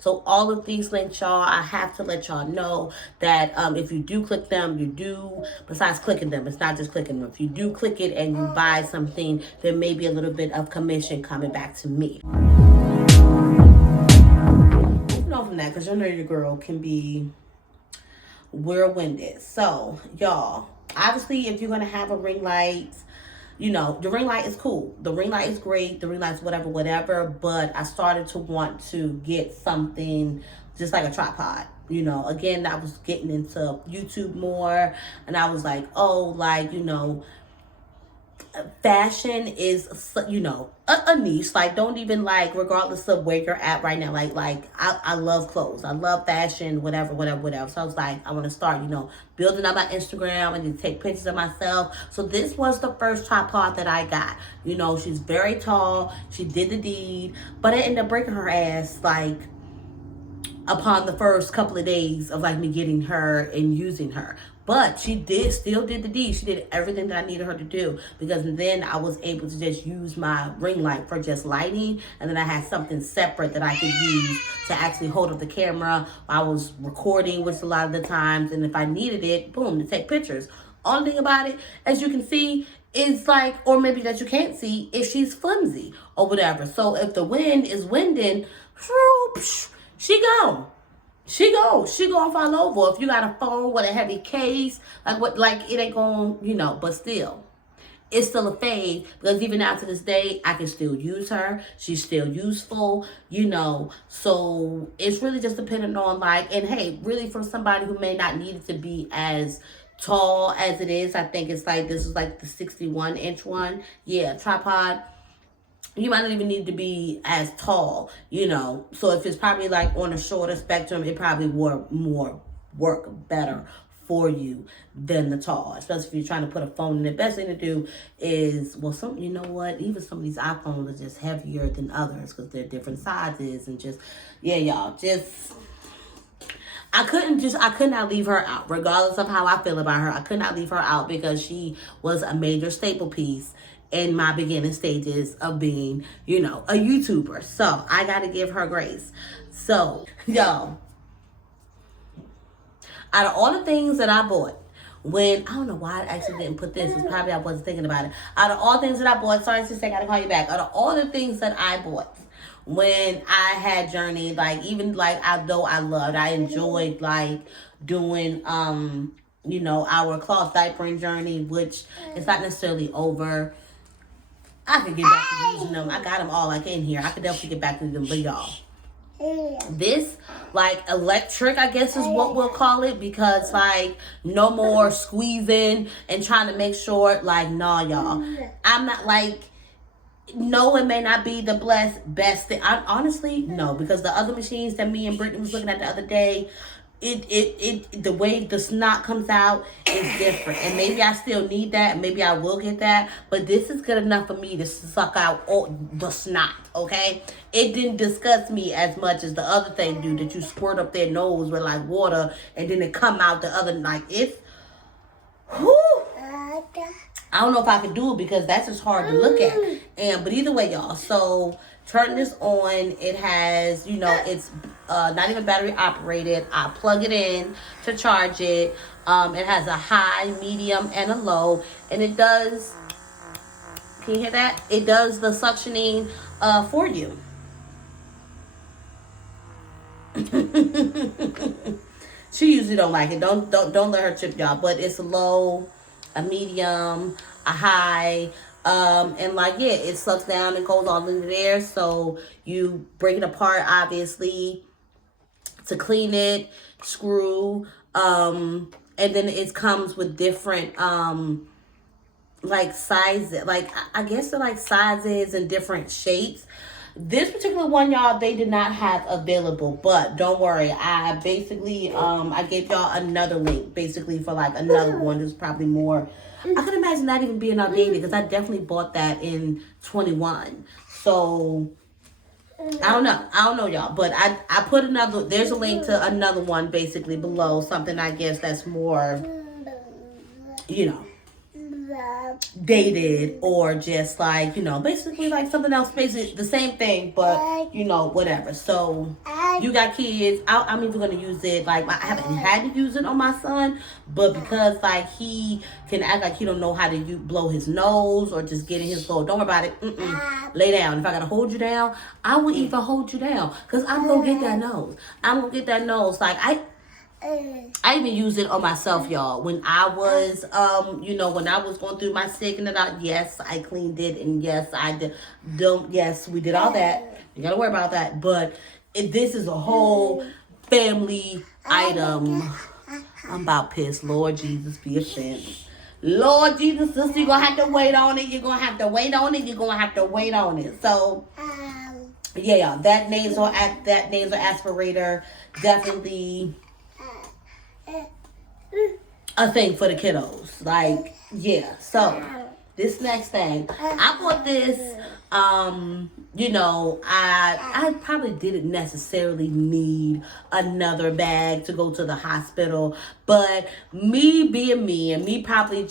So all of these links, y'all, I have to let y'all know that if you do click them, you do, besides clicking them, it's not just clicking them. If you do click it and you buy something, there may be a little bit of commission coming back to me. Moving on from that, because you know your girl can be whirlwinded. So, y'all, obviously, if you're going to have a ring light, you know, the ring light is cool. The ring light is great. The ring light's whatever. But I started to want to get something just like a tripod. You know, again, I was getting into YouTube more. And I was like, oh, like, you know, fashion is, you know, a niche. Like, don't even, like, regardless of where you're at right now, like I love clothes, I love fashion, whatever. So I was like, I want to start, you know, building up my Instagram and then take pictures of myself. So this was the first tripod that I got. You know, she's very tall, she did the deed, but I ended up breaking her ass, like, upon the first couple of days of like me getting her and using her. But she still did the deed. She did everything that I needed her to do, because then I was able to just use my ring light for just lighting, and then I had something separate that I could use to actually hold up the camera while I was recording, which a lot of the times, and if I needed it, boom, to take pictures. Only thing about it, as you can see, is like, or maybe that you can't see, if she's flimsy or whatever. So if the wind is winding, she gone. She gonna fall over. If you got a phone with a heavy case, like it ain't gonna, you know, but still, it's still a fave, because even now to this day, I can still use her. She's still useful, you know, so it's really just depending on, like, and hey, really for somebody who may not need it to be as tall as it is, I think it's like, this is like the 61-inch one. Yeah, tripod. You might not even need to be as tall, you know. So if it's probably like on a shorter spectrum, it probably more work better for you than the tall. Especially if you're trying to put a phone in. The best thing to do is, well, you know what? Even some of these iPhones are just heavier than others because they're different sizes and just, yeah, y'all, just. I could not leave her out, regardless of how I feel about her. I could not leave her out because she was a major staple piece in my beginning stages of being, you know, a YouTuber. So I got to give her grace. So, y'all, out of all the things that I bought, I don't know why I actually didn't put this. It's probably I wasn't thinking about it. Out of all things that I bought, sorry sister, I got to call you back. Out of all the things that I bought, when I had journeyed, like, even like, although I enjoyed like doing, you know, our cloth diapering journey, which is not necessarily over. I could get back to using them. I got them all like in here. I could definitely get back to them, but y'all, this like electric, I guess is what we'll call it, because like no more squeezing and trying to make sure, like, nah, y'all, I'm not like, no, it may not be the best thing. I honestly, no, because the other machines that me and Brittany was looking at the other day, the way the snot comes out is different, and maybe I still need that, maybe I will get that, but this is good enough for me to suck out all the snot. Okay, it didn't disgust me as much as the other thing do, that you squirt up their nose with like water and then it come out the other, like, it's whew, I don't know if I could do it because that's just hard to look at. But either way, y'all, so turn this on. It has, you know, it's not even battery operated. I plug it in to charge it. It has a high, medium, and a low. And it does, can you hear that? It does the suctioning for you. She usually don't like it. Don't let her trip, y'all. But it's a low, a medium, a high, and like, yeah, it sucks down and goes all into there. So you break it apart, obviously, to clean it, screw, and then it comes with different like sizes, like I guess they're like sizes and different shapes. This particular one, y'all, they did not have available, but don't worry. I basically, I gave y'all another link, basically, for like another one. There's probably more. I could imagine that even being outdated, because I definitely bought that in 21. So, I don't know, y'all. But I put there's a link to another one, basically, below. Something, I guess, that's more, you know, dated, or just like, you know, basically like something else, basically the same thing, but, you know, whatever. So you got kids, I'm even gonna use it. Like I haven't had to use it on my son, but because like he can act like he don't know how to blow his nose or just get in his goal. Don't worry about it. Lay down. If I gotta hold you down, I will even hold you down because I'm gonna get that nose. I'm gonna get that nose. Like I even use it on myself, y'all. When I was, when I was going through my sick and that, yes, I cleaned it, and yes, I did. Yes, we did all that. You gotta worry about that. But this is a whole family item. I'm about pissed. Lord Jesus, be ashamed. Lord Jesus, sister, you're gonna have to wait on it. You're gonna have to wait on it. You're gonna have to wait on it. So, yeah, that nasal aspirator definitely a thing for the kiddos. Like, yeah. So this next thing, I bought this. I probably didn't necessarily need another bag to go to the hospital, but me being me, and me probably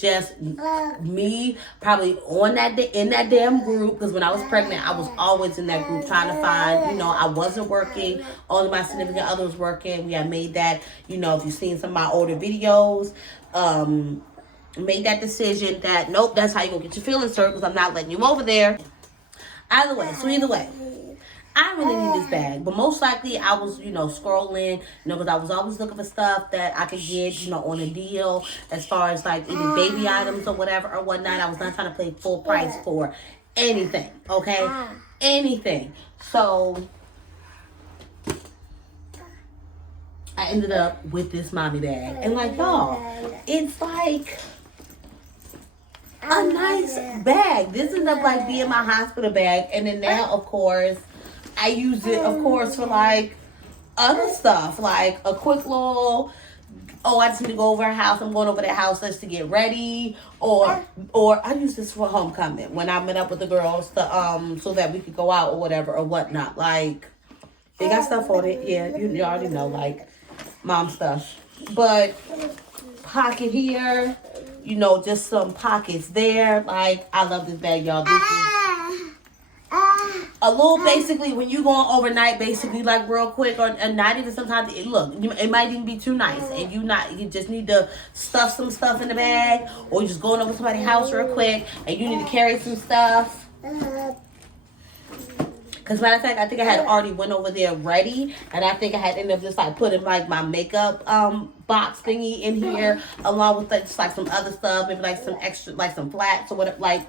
on in that damn group, because when I was pregnant, I was always in that group trying to find, I wasn't working, only my significant other was working. We had made that, if you've seen some of my older videos, made that decision that nope, that's how you're gonna get your feelings hurt, because I'm not letting you over there. Either way, I really need this bag, but most likely I was, scrolling, because I was always looking for stuff that I could get, on a deal, as far as like either baby items or whatever or whatnot. I was not trying to pay full price for anything, okay? Anything. So I ended up with this mommy bag, and like y'all, it's like a nice bag. This ended up like being my hospital bag, and then now, of course, I use it, of course, for like other stuff, like a quick little, I just need to go over her house. I'm going over their house just to get ready, or I use this for homecoming when I met up with the girls to so that we could go out or whatever or whatnot. Like, they got stuff on it. Yeah, you already know, like mom stuff, but pocket here. Just some pockets there. Like, I love this bag, y'all. This is a little, basically, when you going overnight, basically, like, real quick, or not even sometimes, it might even be too nice, and you just need to stuff some stuff in the bag, or you just going over somebody's house real quick, and you need to carry some stuff. Because matter of fact, I think I had already went over there ready, and I think I had ended up just like putting like my makeup box thingy in here, along with just like some other stuff, maybe like some extra, like some flats or whatever. Like,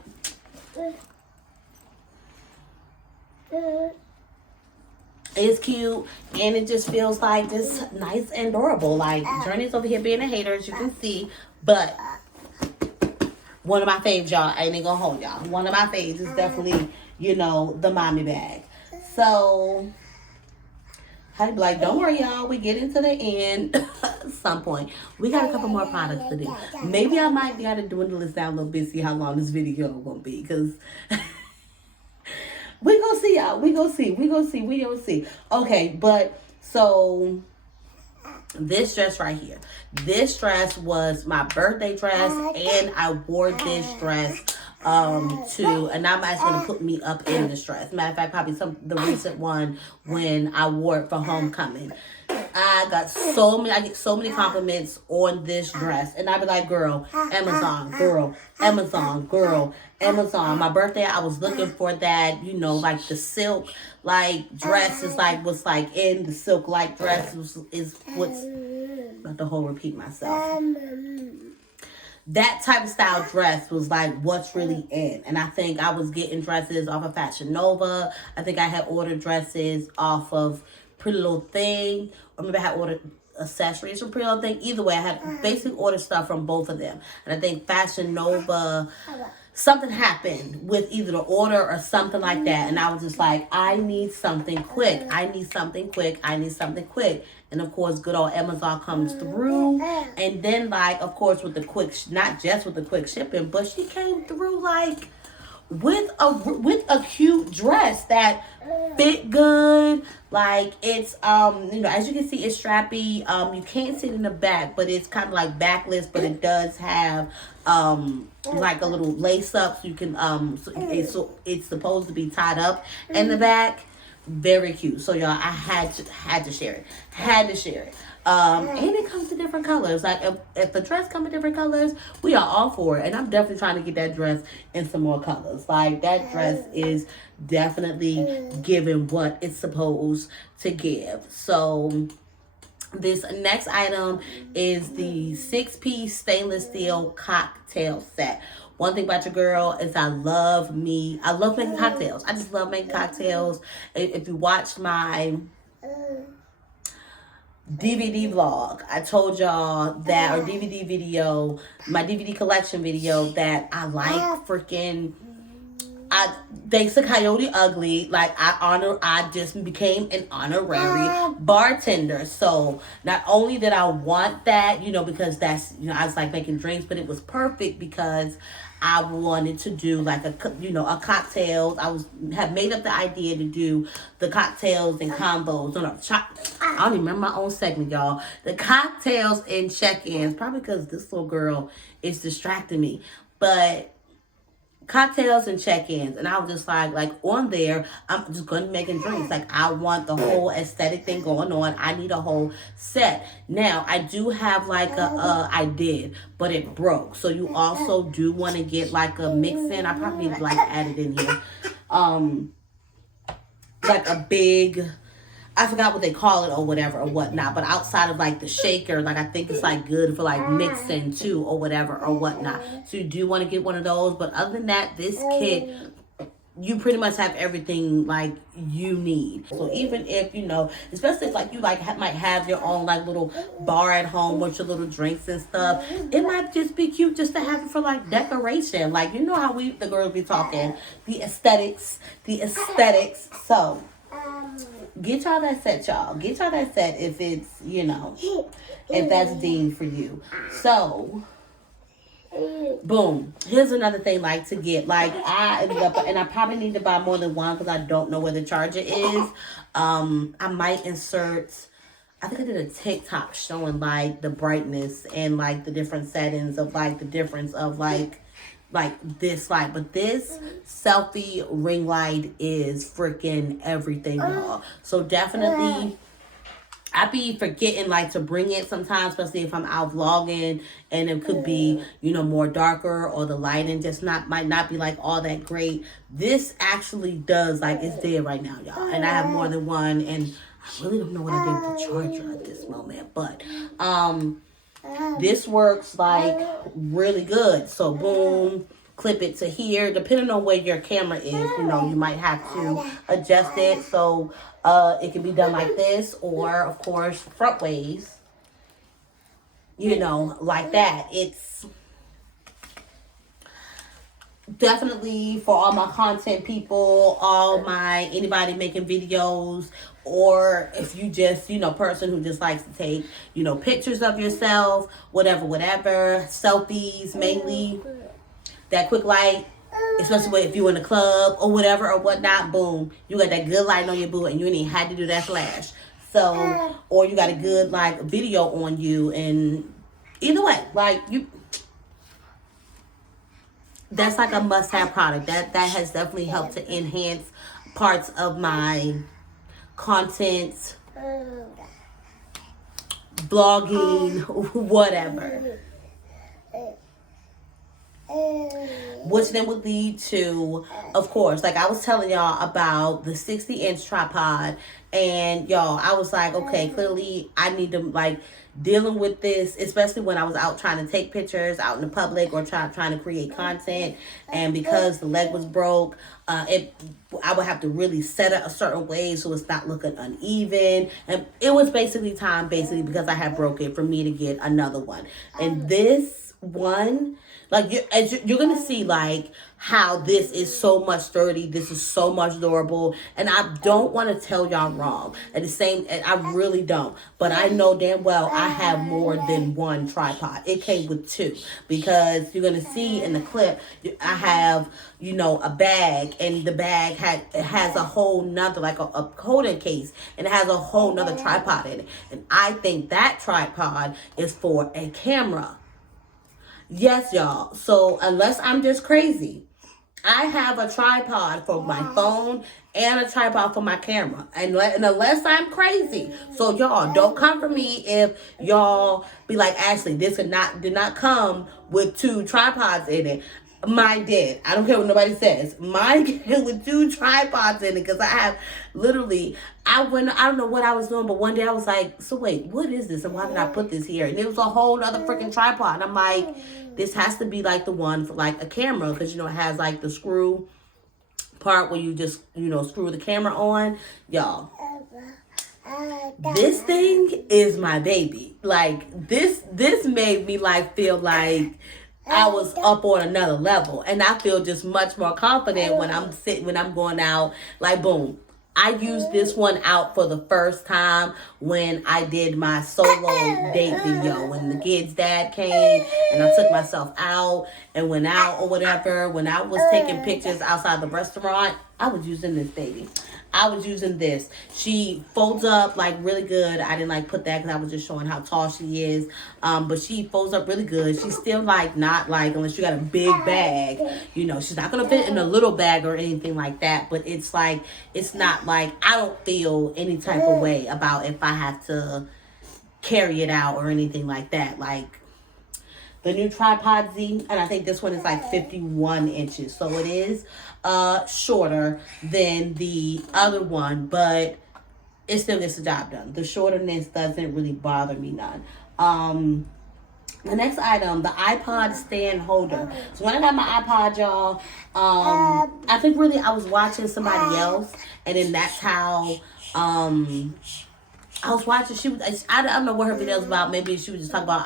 it's cute, and it just feels like just nice and adorable. Like, Journey's over here being a hater, as you can see, but one of my faves, y'all. I ain't even gonna hold y'all. One of my faves is definitely, the mommy bag. So, I'd be like, don't worry, y'all. We get into the end at some point. We got a couple more products to do. Maybe I might be able to dwindle this down a little bit, see how long this video won't be. Because we gonna see, y'all. We gonna see. Okay, but so this dress right here. This dress was my birthday dress, and I wore this dress too, and I'm actually gonna put me up in this dress. Matter of fact, probably the recent one when I wore it for homecoming. I get so many compliments on this dress, and I be like, girl, Amazon. My birthday, I was looking for that, like the silk like dresses, like what's like in the silk like dress is what's about to whole repeat myself. That type of style dress was like what's really in. And I think I was getting dresses off of Fashion Nova. I think I had ordered dresses off of Pretty Little Thing. Or maybe I had ordered accessories from Pretty Little Thing. Either way, I had basically ordered stuff from both of them. And I think Fashion Nova, something happened with either the order or something like that. And I was just like, I need something quick. And of course, good old Amazon comes through. And then, like, of course, with the quick, not just with the quick shipping, but she came through like with a cute dress that fit good. Like, it's as you can see, it's strappy. You can't see it in the back, but it's kind of like backless, but it does have like a little lace up, so you can so it's supposed to be tied up in the back. Very cute. So y'all, I had to share it. Had to share it. And it comes to different colors. Like if the dress come in different colors, we are all for it. And I'm definitely trying to get that dress in some more colors. Like that dress is definitely giving what it's supposed to give. So this next item is the 6-piece stainless steel cocktail set. One thing about your girl is I love making cocktails. I just love making cocktails. If you watched my DVD vlog, I told y'all that, or DVD video, my DVD collection video, that I like freaking, thanks to Coyote Ugly, like I just became an honorary bartender. So not only did I want that, because that's, I was like making drinks, but it was perfect because I wanted to do like a cocktails. Have made up the idea to do the cocktails and combos. I don't even remember my own segment, y'all. The cocktails and check-ins, probably because this little girl is distracting me, but cocktails and check-ins, and I was just like on there, I'm just going to be making drinks. Like I want the whole aesthetic thing going on. I need a whole set. Now I do have like I did, but it broke. So you also do want to get like a mix-in. I probably need to like add it in here. Like a big, I forgot what they call it or whatever or whatnot, but outside of like the shaker, like I think it's like good for like mixing too or whatever or whatnot. So you do want to get one of those, but other than that, this kit, you pretty much have everything like you need. So even if, especially if like you like might have your own like little bar at home with your little drinks and stuff, it might just be cute just to have it for like decoration. Like, how the girls be talking, the aesthetics. So get y'all that set, y'all. Get y'all that set if it's, if that's deemed for you. So, boom. Here's another thing like to get. Like I ended up, and I probably need to buy more than one because I don't know where the charger is. I might insert, I think I did a TikTok showing like the brightness and like the different settings of like the difference of like this light, but this selfie ring light is freaking everything, y'all. So definitely I be forgetting like to bring it sometimes, especially if I'm out vlogging and it could be, more darker or the lighting just might not be like all that great. This actually does, like, it's dead right now, y'all. And I have more than one, and I really don't know what I did with the charger at this moment, but this works like really good. So boom, clip it to here. Depending on where your camera is, you might have to adjust it. So it can be done like this, or of course front ways, like that. It's definitely for all my content people, anybody making videos, or if you just, person who just likes to take, pictures of yourself, whatever, selfies mainly, that quick light, especially if you're in a club or whatever or whatnot, boom, you got that good light on your boo and you ain't even had to do that flash. So, or you got a good like video on you, and either way, like that's like a must-have product. That has definitely helped to enhance parts of my content, blogging, whatever. Which then would lead to, of course, like I was telling y'all about the 60-inch tripod, and y'all, I was like, okay, clearly I need to like dealing with this, especially when I was out trying to take pictures out in the public or trying to create content, and because the leg was broke, I would have to really set it a certain way so it's not looking uneven, and it was basically time, because I had broke it, for me to get another one. And this one, like you're gonna see like how this is so much sturdy, this is so much durable, and I don't want to tell y'all wrong. At the same, and I really don't, but I know damn well I have more than one tripod. It came with two, because you're gonna see in the clip I have a bag, and the bag has a whole nother, like a holding case, and it has a whole nother tripod in it, and I think that tripod is for a camera. Yes, y'all. So unless I'm just crazy, I have a tripod for my phone and a tripod for my camera. And unless I'm crazy. So y'all, don't come for me if y'all be like, Ashley, this did not come with 2 tripods in it. Mine did. I don't care what nobody says. Mine came with 2 tripods in it because I have literally, I don't know what I was doing, but one day I was like, so wait, what is this? And why did I put this here? And it was a whole other freaking tripod. And I'm like, this has to be like the one for like a camera because, you know, it has like the screw part where you just, you know, screw the camera on. Y'all, this thing is my baby. Like, this made me like feel like I was up on another level. And I feel just much more confident when I'm going out. Like, boom. I used this one out for the first time when I did my solo date video. When the kid's dad came and I took myself out and went out or whatever. When I was taking pictures outside the restaurant, I was using this baby. I was using this. She folds up like really good. I didn't like put that because I was just showing how tall she is. But she folds up really good. She's still like not like, unless you got a big bag, you know, she's not gonna fit in a little bag or anything like that. But it's like, it's not like, I don't feel any type of way about if I have to carry it out or anything like that. Like the new Tripod Z, and I think this one is like 51 inches. So it is shorter than the other one, but it still gets the job done. The shorterness doesn't really bother me none. The next item, the iPod stand holder. So when I got my iPod, y'all, I think really I was watching somebody else, and then that's how I was watching. I don't know what her video was about. Maybe she was just talking about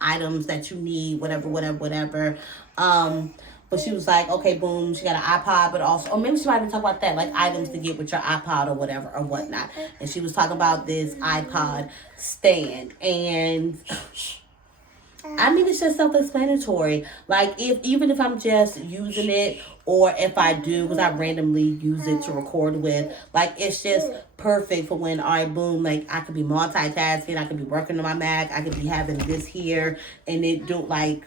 items that you need, whatever. But she was like, okay, boom, she got an iPod, but also, or maybe she might be talking about that, like items to get with your iPod or whatever or whatnot. And she was talking about this iPod stand. And I mean, it's just self-explanatory. Like, even if I'm just using it, or if I do, because I randomly use it to record with, like, it's just perfect for when, all right, boom, like, I could be multitasking, I could be working on my Mac, I could be having this here, and it do, like,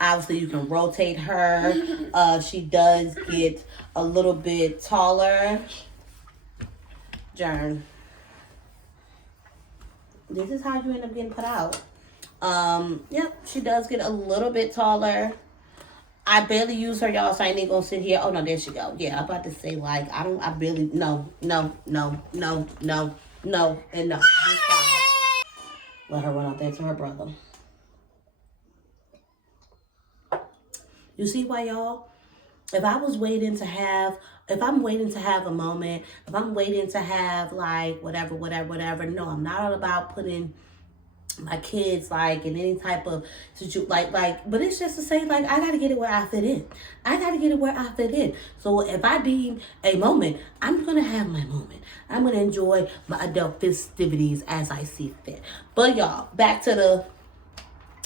obviously you can rotate her. She does get a little bit taller. Jern, this is how you end up getting put out. Yep, she does get a little bit taller. I barely use her, y'all, so I ain't even gonna sit here. Oh no, there she go. Yeah, I'm about to say, like, I barely, no, and no. Let her run out there to her brother. You see why, y'all? If I'm waiting to have a moment, if I'm waiting to have, like, whatever, no, I'm not all about putting my kids, like, in any type of but it's just to say, like, I gotta get it where I fit in. So if I deem a moment, I'm gonna have my moment. I'm gonna enjoy my adult festivities as I see fit. But y'all, back to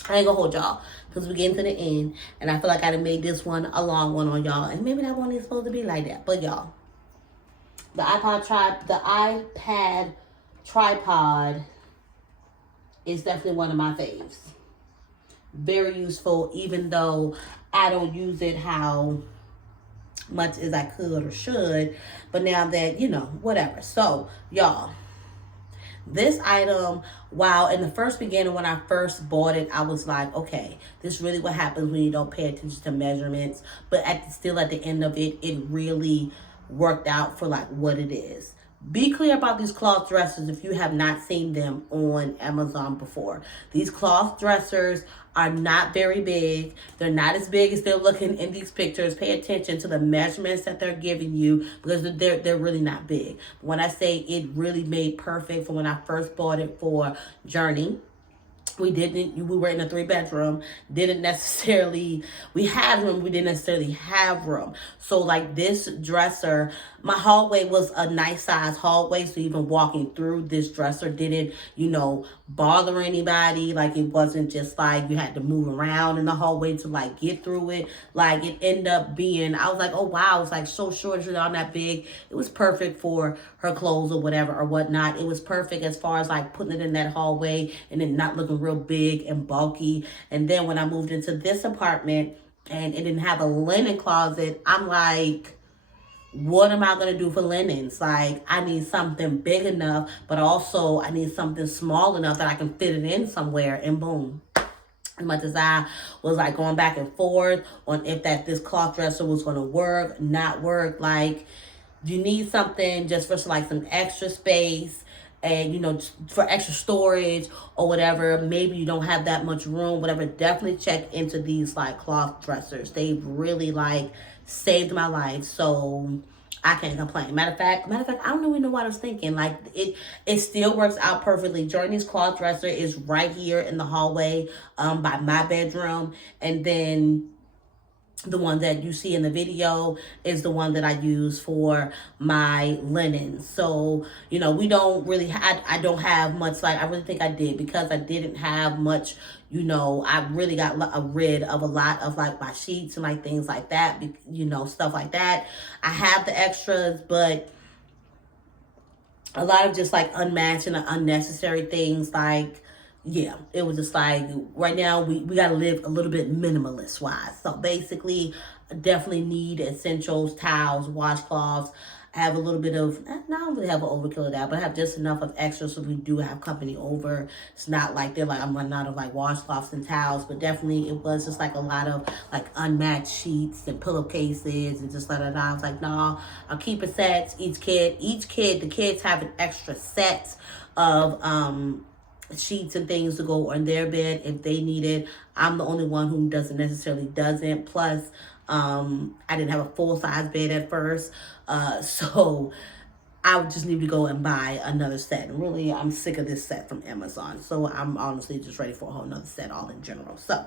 I ain't gonna hold y'all because we're getting to the end, and I feel like I done made this one a long one on y'all, and maybe that one is supposed to be like that. But y'all, the iPad tripod is definitely one of my faves. Very useful, even though I don't use it how much as I could or should. But now that, you know, whatever. So, y'all, this item, while in the first beginning, when I first bought it, I was like, okay, this really what happens when you don't pay attention to measurements. But still at the end of it, it really worked out for like what it is. Be clear about these cloth dressers if you have not seen them on Amazon before. These cloth dressers are not very big. They're not as big as they're looking in these pictures. Pay attention to the measurements that they're giving you because they're really not big. When I say it really made perfect for when I first bought it for Journey, we were in a 3-bedroom, we had room, we didn't necessarily have room. So like this dresser, my hallway was a nice size hallway, so even walking through this dresser didn't, bother anybody. Like it wasn't just like you had to move around in the hallway to like get through it. Like it ended up being, I was like, oh wow, it's like so short, it's not that big. It was perfect for her clothes or whatever or whatnot. It was perfect as far as like putting it in that hallway and then not looking real big and bulky. And then when I moved into this apartment, and it didn't have a linen closet. I'm like, what am I going to do for linens? Like, I need something big enough, but also I need something small enough that I can fit it in somewhere, and boom. As much as I was like going back and forth on if that this cloth dresser was going to work, not work, like, you need something just for like some extra space, and for extra storage or whatever. Maybe you don't have that much room, whatever. Definitely check into these like cloth dressers. They've really like saved my life, so I can't complain. Matter of fact, I don't even know what I was thinking. Like, it still works out perfectly. Journey's cloth dresser is right here in the hallway by my bedroom, and then the one that you see in the video is the one that I use for my linen. So, we don't really, I don't have much, like, I really think I did, because I didn't have much, I really got rid of a lot of like my sheets and like things like that, stuff like that. I have the extras, but a lot of just like unmatched and unnecessary things, like, yeah, it was just like, right now we got to live a little bit minimalist wise. So basically, definitely need essentials, towels, washcloths. I have a little bit of, I don't really have an overkill of that, but I have just enough of extra so we do have company over. It's not like they're like, I'm running out of like washcloths and towels, but definitely it was just like a lot of like unmatched sheets and pillowcases and just like that. I was like, no, I'll keep it sets. The kids have an extra set of, sheets and things to go on their bed if they need it. I'm the only one who doesn't. Plus, I didn't have a full-size bed at first, so I would just need to go and buy another set. And really, I'm sick of this set from Amazon, so I'm honestly just ready for a whole nother set all in general. So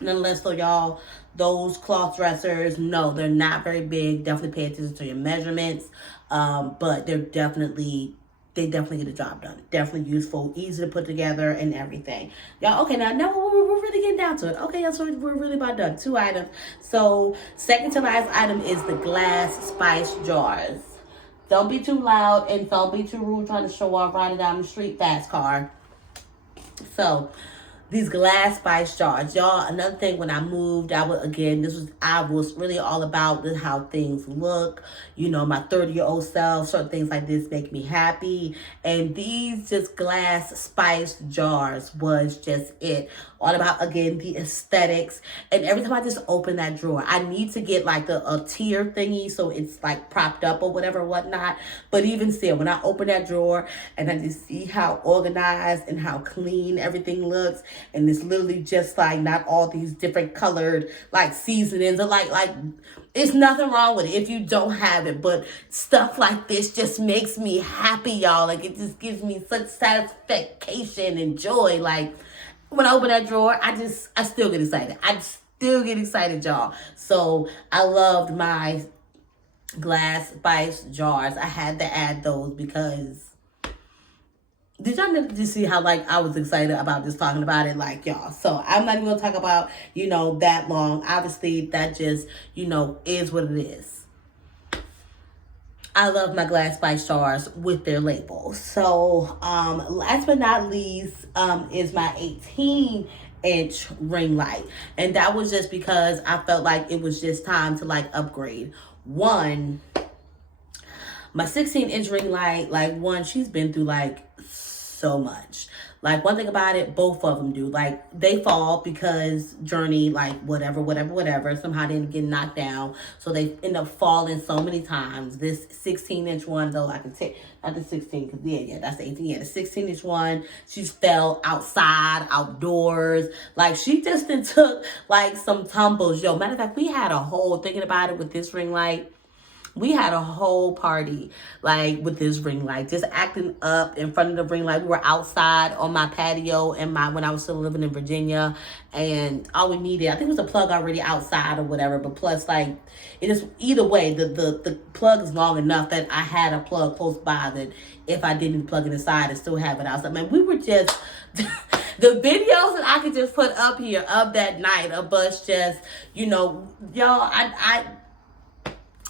nonetheless, so y'all, those cloth dressers, no, they're not very big. Definitely pay attention to your measurements, but they definitely get the job done. Definitely useful, easy to put together, and everything. Y'all, okay, now we're really getting down to it. Okay, y'all, so we're really about done. 2 items. So, second to last item is the glass spice jars. Don't be too loud and don't be too rude trying to show off riding down the street fast car. So, these glass spice jars, y'all. Another thing, when I moved, I was really all about how things look. My 30-year-old self, certain things like this make me happy, and these just glass spice jars was just it. All about, again, the aesthetics. And every time I just open that drawer, I need to get like a tier thingy so it's like propped up or whatever, whatnot. But even still, when I open that drawer and I just see how organized and how clean everything looks, and it's literally just like not all these different colored like seasonings, or like it's nothing wrong with it if you don't have it, but stuff like this just makes me happy, y'all. Like, it just gives me such satisfaction and joy. Like, when I open that drawer, I still get excited. Y'all. So I loved my glass spice jars. I had to add those because, did y'all just see how like I was excited about just talking about it, like, y'all? So I'm not even gonna talk about, that long. Obviously, that just, is what it is. I love my glass spice jars with their labels. So, last but not least, is my 18-inch ring light. And that was just because I felt like it was just time to like upgrade. One, my 16-inch ring light, like, she's been through like so much. Like, one thing about it, both of them do. Like, they fall because Journey, like, whatever, somehow didn't get knocked down. So they end up falling so many times. This 16-inch one, though, I can take, not the 16, because, yeah, that's the 18. Yeah, the 16-inch one, she fell outside, outdoors. Like, she just took, like, some tumbles. Yo, matter of fact, we had a whole, thinking about it with this ring light, we had a whole party, like, with this ring light, just acting up in front of the ring light. We were outside on my patio when I was still living in Virginia, and all we needed, I think it was a plug already outside or whatever, but plus, like, it is, either way, the plug is long enough that I had a plug close by that if I didn't plug it inside and still have it outside. Man, we were just, the videos that I could just put up here of that night of us just, y'all,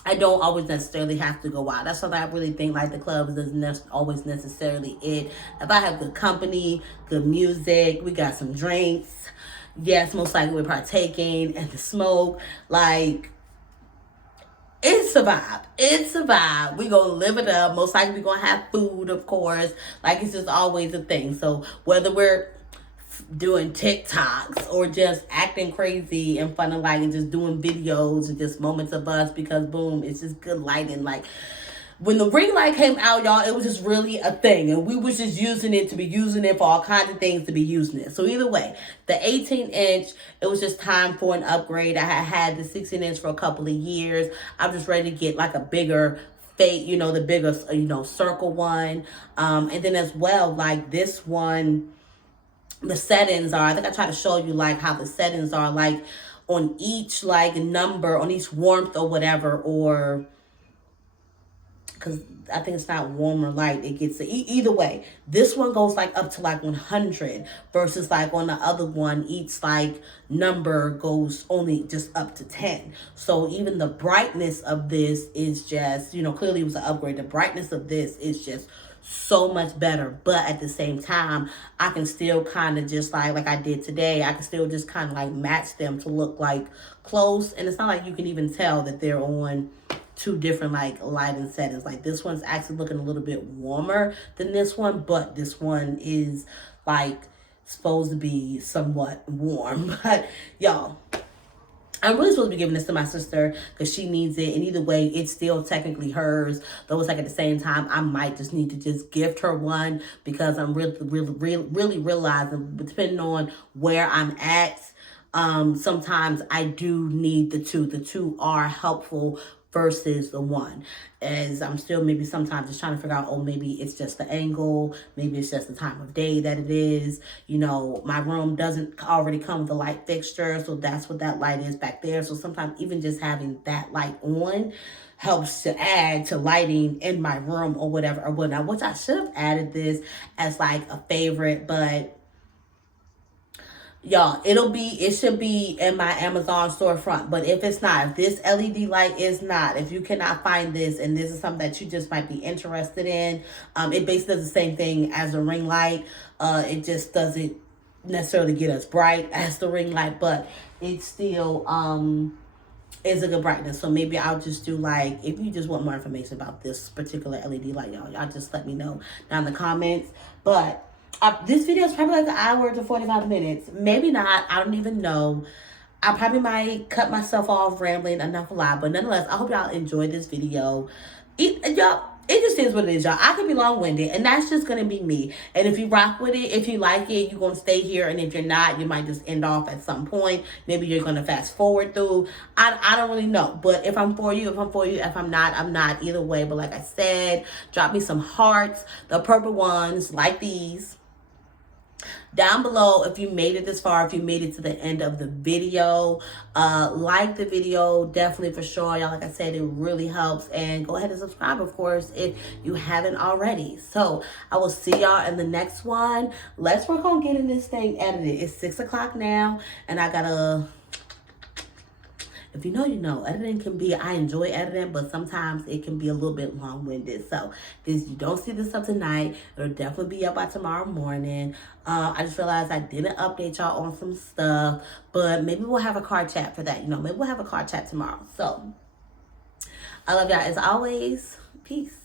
I don't always necessarily have to go out. That's something I really think, like, the club isn't always necessarily it. If I have good company, good music, we got some drinks, Yes, most likely we're partaking and the smoke. Like, it's a vibe. It's a vibe. We gonna live it up. Most likely we gonna have food, of course. Like, it's just always a thing. So whether we're doing TikToks or just acting crazy in front of like and just doing videos and just moments of us, because boom, it's just good lighting. Like, when the ring light came out, y'all, it was just really a thing. And we was just using it to be using it for all kinds of things to be using it. So either way, the 18-inch, it was just time for an upgrade. I had the 16-inch for a couple of years. I'm just ready to get like a bigger fate, the bigger, circle one. And then as well, like this one, the settings are, I think I tried to show you like how the settings are like on each like number, on each warmth or whatever, or because I think it's not warm or light. It gets either way. This one goes like up to like 100 versus like on the other one, each like number goes only just up to 10. So even the brightness of this is just, clearly it was an upgrade. The brightness of this is just so much better, but at the same time I can still kind of just like I did today, I can still just kind of like match them to look like close, and it's not like you can even tell that they're on two different like lighting settings. Like this one's actually looking a little bit warmer than this one, but this one is like supposed to be somewhat warm. But y'all, I'm really supposed to be giving this to my sister because she needs it. And either way, it's still technically hers. Though it's like at the same time, I might just need to just gift her one because I'm really realizing, depending on where I'm at, sometimes I do need the two. The two are helpful versus the one, as I'm still maybe sometimes just trying to figure out, oh, maybe it's just the angle, maybe it's just the time of day that it is. My room doesn't already come with a light fixture, so that's what that light is back there. So sometimes even just having that light on helps to add to lighting in my room or whatever or whatnot, which I should have added this as like a favorite, but y'all, it should be in my Amazon storefront. But if it's not, if this LED light is not, if you cannot find this and this is something that you just might be interested in, it basically does the same thing as a ring light. It just doesn't necessarily get as bright as the ring light, but it still is a good brightness. So maybe I'll just do like, if you just want more information about this particular LED light, y'all just let me know down in the comments. But this video is probably like an hour to 45 minutes. Maybe not. I don't even know. I probably might cut myself off rambling enough a lot. But nonetheless, I hope y'all enjoyed this video. It just is what it is, y'all. I can be long-winded, and that's just going to be me. And if you rock with it, if you like it, you're going to stay here. And if you're not, you might just end off at some point. Maybe you're going to fast forward through. I don't really know. But if I'm for you, if I'm for you. If I'm not, I'm not. Either way. But like I said, drop me some hearts. The purple ones, like these. Down below, if you made it this far, if you made it to the end of the video, like the video, definitely for sure, y'all. Like I said, it really helps. And go ahead and subscribe, of course, if you haven't already. So I will see y'all in the next one. Let's work on getting this thing edited. It's 6 o'clock now, and I gotta, if you know, you know, editing can be, I enjoy editing, but sometimes it can be a little bit long-winded. So you don't see this up tonight, it'll definitely be up by tomorrow morning. I just realized I didn't update y'all on some stuff, but maybe we'll have a car chat for that. Maybe we'll have a car chat tomorrow. So I love y'all as always. Peace.